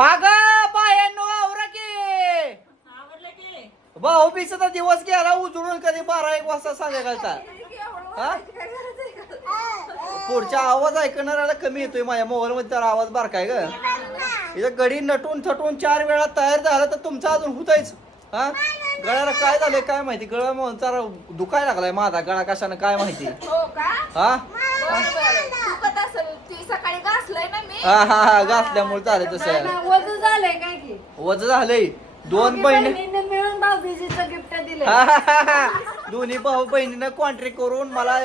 अगं बायांनो आवरा की भाऊ बीचा दिवस गेला उजळून कधी 12-1 वाजता संध्याकाळचा. हा पुढचा आवाज ऐकणाऱ्याला कमी येतोय माझ्या मोबाईल मध्ये तर आवाज बारकाय ग. इथं गडी नटून थटून 4 वेळा तयार झाला तर तुमचा अजून होतायच. हा गळ्याला काय झालंय काय माहिती गळा म्हणून जरा दुखायला लागलाय माझा गळा कशानं काय माहिती. हा सकाळी घासलंय ना मी. हा हा हा घासल्यामुळे झालं तसं. वज झालंय काय की वज झालंय. 2 बहिणी मिळून भाऊबीजीचं गिफ्ट दिले. दोन्ही भाऊ बहिणीनं कॉन्ट्रॅक्ट करून मला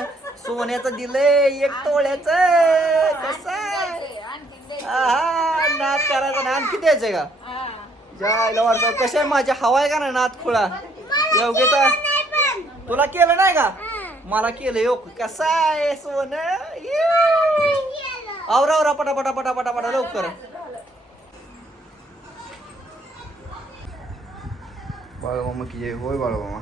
सोन्याचं दिलंय 1 तोळ्याचं. कसं नाद करायचा ना आणखी द्यायचंय का जायला वाटतं. कशा माझ्या हवा आहे का ना नाद खुळा योग्यता तुला केलं नाही का मला केलं योग. कसा आहे सोनं आवरा आवरा पटापटा पटापटा पटा लवकर. बाळूमामा की होय बाळूमामा.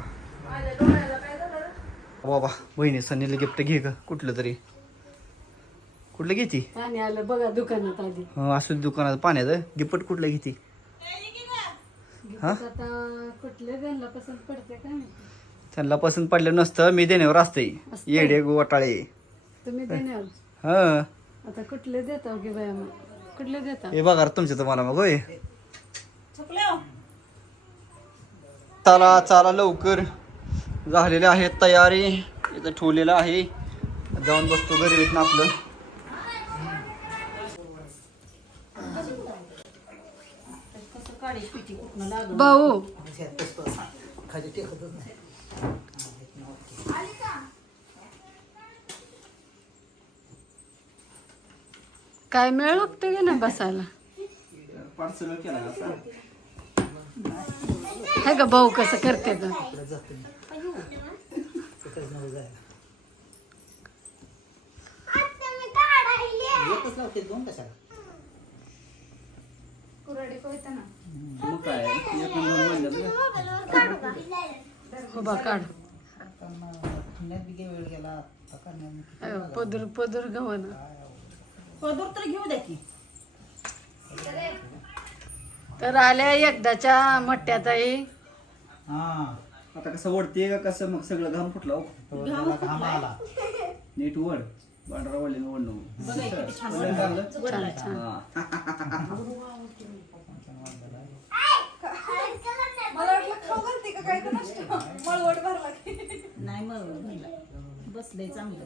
बाबा बहिणी सनीला गिफ्ट घे का कुठलं तरी. कुठलं घेती पाणी आलं बघा दुकानात आधी. असं दुकानात पाण्याचं गिफ्ट कुठलं घेती. हा आता कुठले त्यांना पसंत पडते का नाही. त्यांना पसंत पडलं नसतं मी देण्यावर असते येडे गोटाळे. तुम्ही देण्यावर हा आता कुठले देता की बाया मग कुठले देता. हे बघा तुमच्या तुम्हाला मग होय. चला चला लवकर झालेले आहे तयारी. इथं ठेवलेलं आहे जाऊन बसतो गरीबीत ना आपलं. भाऊ काय मिळ लागतं की नाही बसायला. पार्सल केला का आहे का भाऊ कसं करते तर. मग काय उभा काढ पदर पदर गव्हाण पदर तर घेऊ द्या की. तर आल्या एकदाच्या मोठ्यात आहे. आता कसं वडते का कसं मग सगळं घाम फुटला नीट वड पांढरा वडले नाही मग बसलंय चांगलं.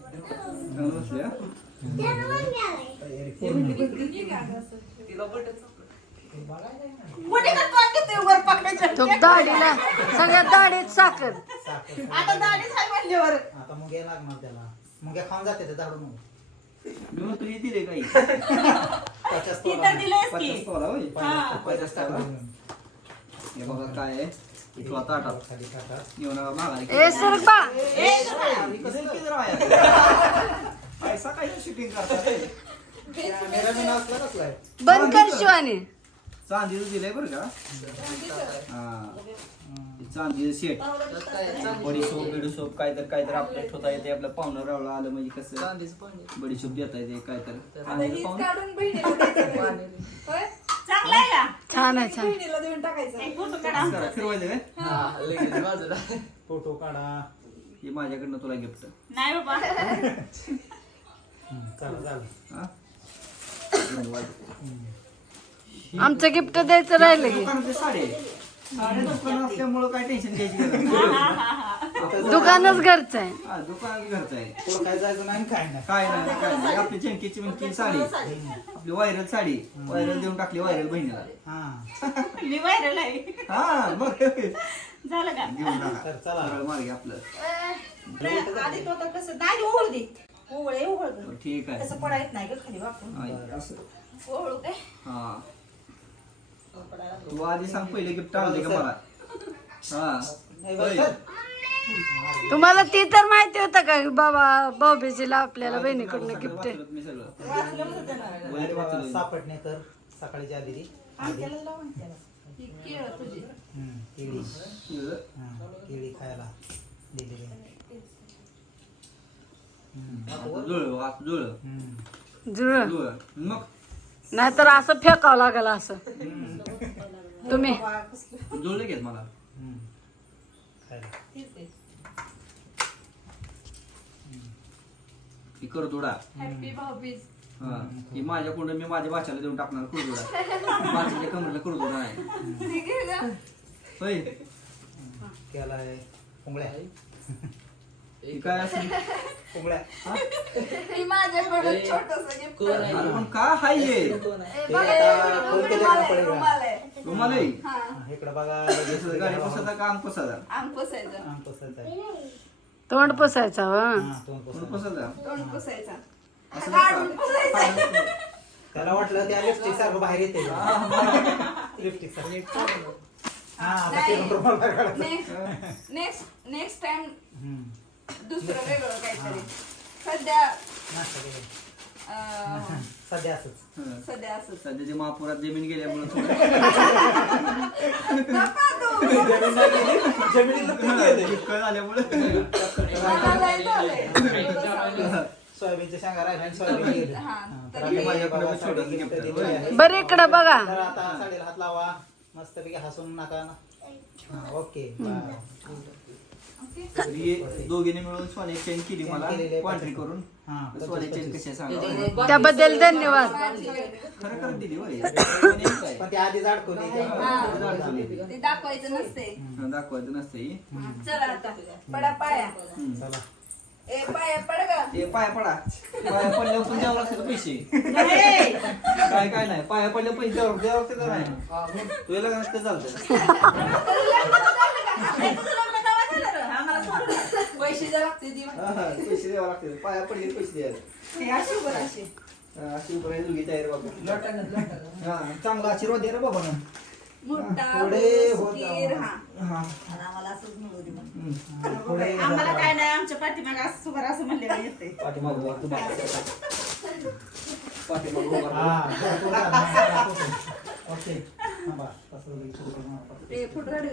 तो दाढीला सगळ्या दाढीत साखर. आता दाढीच आहे म्हणल्यावर आता मुगे लागणार त्याला. मुगे खाऊन जाते ते दाडू मग. मी तुझी दिले काही तिथं दिलंयस की. हे बघा काय आहे इथला ताटात खाली टाका. येऊ नका माघारी. ए सरपा पैसा काय शूटिंग करतात. कॅमेरा बी नसला कसलाय. बंद कर शिवानी. चांदीचं दिलंय बरं का. हा चांदीचं सेट बडीशोप बिडीशोप काय तर आपल्या ठेवता येते. आपलं पाहुणं रावळा आलं म्हणजे कसं बडीशोप देता येते काय तर. चांगला आहे का. छान आहे छान. एक फोटो काढा. फिरवायचं काय फोटो काढा. हे माझ्याकडनं तुला गिफ्ट. नाही बाबा चालेल चालेल. हा आमचं गिफ्ट द्यायचं राहिलं की. दुकानातले साडे दुकान असल्यामुळं काय टेन्शन घ्यायची गरज नाही. दुकानच घरचं आहे. हा दुकान घरचं आहे. पुढं काय जायचं नाही काय नाही. काय नाही आपली चंकीची मंकी साडी आपली व्हायरल साडी व्हायरल देऊन टाकली व्हायरल बहिणीला. हा मी व्हायरल आहे. हा मग झालं का. देऊन टाका तर चला. सरळ मार्गे आपलं. आधी तो तर कसं नाही ओळू दे. ओवळे ओवळ ठीक आहे. तसं पडायत नाही ग खाली वाकून. हा, असं. ओळू काय हा तू आधी सांग पहिले गिफ्ट आणले का मला. हा होय. तुम्हाला ती तर माहिती होतं का बाबा भाऊबीजीला आपल्याला बहिणीकडनं गिफ्ट आहे. मी सगळं वहीत वाचलं. सापडणे तर सकाळीच्या आधी ती. आमच्याला लावून त्याला. ही केळं तुझी. केळी. केलं. केळी खायला दिलेली. जुळलं जुळलं जुळ जुळलं मग नाहीतर असं फेकावं लागल असं तुम्ही जुळले घेत मला खायला ही करदुडा हॅपी भाऊबीज. हा ही माझ्या कोंड मी माझ्या भाच्याला देऊन टाकणार कुरदुडा बाकीच्या कमरेला कुरदुडा आहे होय केलाय पुंगळ्या ही काय असेल पुंगळ्या ही माझ्याकडे छोटस गिफ्ट. अरे पण का हाय हे फोन केला का पडेल तुम्हाला इकडं बघा गाडी पुसायचा का अंग पुसायचा अंग पुसायचं. अंग पुसायचं आहे. तोंड पुसायचं हा, कोण तोंड पुसायचं. पुसायचा तोंड पुसायचा. असं काढून पुसायचं. त्याला वाटलं त्या लिपस्टिक सारखं बाहेर येते लिपस्टिक सारखं हा आता ते रुमाल बाहेर काढायचा. नेक्स्ट टाइम हम्म. दुसरं वेगळं काहीतरी. सध्या नाश्ता केला. अं, सध्या असंच सध्या असंच. सध्या ते महापुरात जमीन गेल्यामुळे थोडं नका तू. जमिनीला पीक गेलंय. दुष्काळ झाल्यामुळे मला लय झालंय. सोयाबीनच्या शेंगा राहिल्या आणि सोयाबीन गेले. हा, तर तर आम्ही हे- माझ्याकडे माझ्याकडे साडी छोटं gift gift दिली आहे. बरं इकडं बघा तर आता साडीला हात लावा मस्तपैकी हसून नका हा ओके ही दोघींनी मिळून सोने चेन केली मला केलेली आहे. क्वांट्री करून हा सोने चेन कशी आहे सांगा त्याबद्दल धन्यवाद. खरं खरं दिली होय पण ते आधीच अडकवली ते दाखवायचं नसते. दाखवायचं नसते ही. चला आता पडा पाया. चला ए पाया पड ग. हे पाया पडा पाया पडल्यावर पण द्यावं लागतं पैसे काय नाही पाया पडल्यावर पैसे द्यावं लागतं का नाही तुला लग्न नसतं चालतं पैसे जर लागते ती. पैसे द्यावं लागते पाया पडले पैसे द्यायला हे अशी उभं राहायची. अशी उभं दुगी तयार बाबा हा चांगला आशीर्वाद दे रे बाबा ना मोठा पुढे ऊस, होत कीर, जावा. हा. हा आणि आम्हाला असंच मिळू दे मग. पुढे आम्हाला काय नाही आमच्या पाठीमागे असं उभं असं म्हणले येते. पाठीमागं वर तुम्हाला पाठीमागं उभं राहा. हा तो झाला. ओके थांबा. तसं लई छोटं मारा. ते फुट रड ग.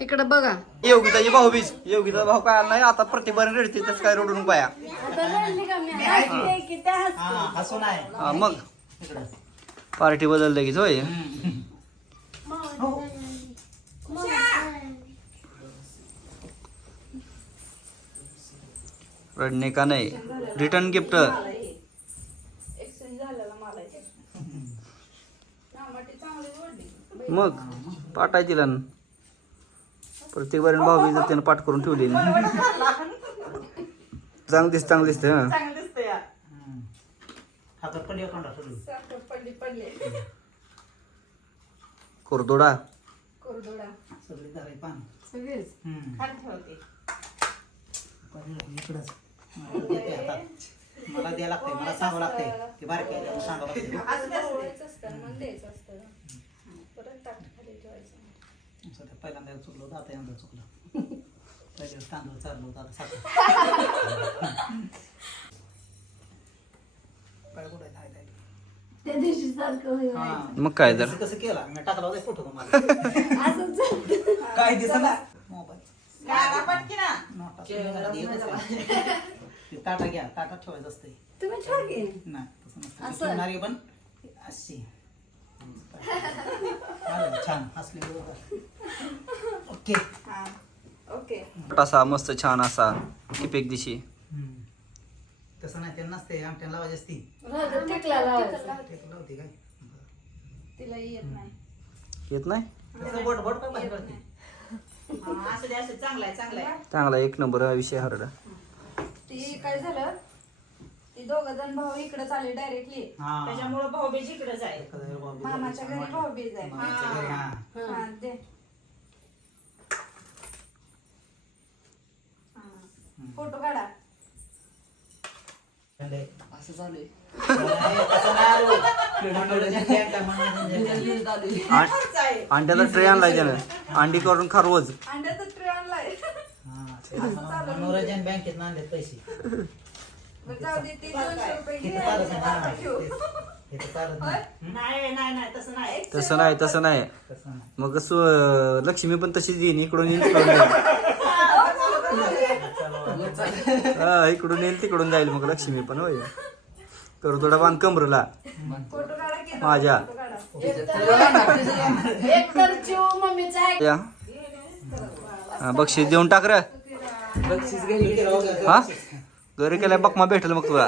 इकडं बघा योगिताची भाऊबीज योगिता भाऊ काय आला नाही आता प्रतिभा रडते तसं काय रडून पाया हा हसून आहे हा, मग इकडं पार्टी बदल लगेच होय रडणे का नाही रिटर्न गिफ्ट एक्सचेंज झालेला मला इथे. टमाटे चांगले वडले. मग पाठाय तिला न. प्रत्येक बारीन भाऊबीज त्यानं पाठ करून ठेवली चांगलं दिसते हा चांगलं दिसतंय या. हातात पडली तोंडा सोडली साखर पडले कुरदोडा कोरडोडा सगळी दाराई पान सगळेच खाली ठेवते. इकडंच मला देते हातात मला द्यायला लागतंय मला सांगावं लागतंय की बारके आहे, सांगावं लागतंय असं असतं मग द्यायचं असतं. परत ताट खाली ठेवायचं. सध्या पहिल्यांदा चुकलं होतं आता यंदा चुकलं पहिले तांदूळ चाललो होतं आता साखर काय कुठं आहे? हाय, त्या दिवशी सारखं हाय. मग काय तर कसं कसं केला मी टाकला होता फोटो तुम्हाला काय दिसला मोबाईल गाडा पटकी ना. नोटा एकच आहे. ते ताटा घ्या ताटात ठेवायचं असतंय तुम्ही ठेवा की. नाही तसं नसतं असं? ठेवणारी पण अशी आलं, छान हसली ओके हा ओके. असा मस्त छान असा किपेक दिशी तसं नाही त्यांना नसते आमट्याला लावायची असती राहतं टिकला लावायचं. टेकला होती काय तिला येत नाही. येत नाही तसं बोट बोट पण बाहेर पडते हा, असं दे असं चांगलं आहे चांगलं आहे. चांगला एक नंबर हा विषय हरडा ती काय झालं ती दोघ जण भाऊ इकडे आले डायरेक्टली. हा. त्याच्यामुळे भाऊबीज इकडेच आहे. एखाद्या वेळी भाऊबीज मामाच्या घरी भाऊबीज आहे. मामाच्या घरी, हा. हा, दे. फोटो काढा. असं चालू तसं नाही आलो. मनोरंजन काय काय मनोरंजन काय? खर्च आहे. अंड्याचा ट्रे आणलाय त्यानं अंडी करून खा रोज अंड्याचा ट्रे आणलाय. हा, ते मनोरंजन बँकेत आणले पैसे बरं, जाऊ दे ती 200 रुपये घे इथं आणि चालत ते नाही. आता ठेव. इथं चालत नाही. नाही नाही नाही तसं नाही. तसं नाही तसं नाही. मग लक्ष्मी पण तशीच येईन इकडून येईल तिकडून येईल चला. हा इकडून येईल तिकडून जाईल मग लक्ष्मी पण होय करू थोडा बांध कमरला माझ्या एक तर चिव मम्मीचा आहे. या हा, बक्षीस देऊन टाक रे हा घरी केलाय बकमा भेटेल मग तुला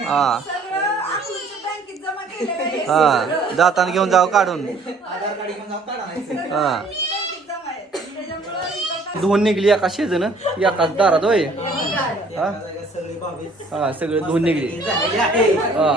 हा बँकेत जमा केलं हा जाताना घेऊन जावं काढून आधार कार्ड घेऊन जाऊन काढा नाही. हा बँकेत जमा आहे त्याच्यामुळं धुवून निघली एका शेजन एकाच दारात होय हा सगळी 22 हा सगळे धुवून निघली झालेली आहे. हा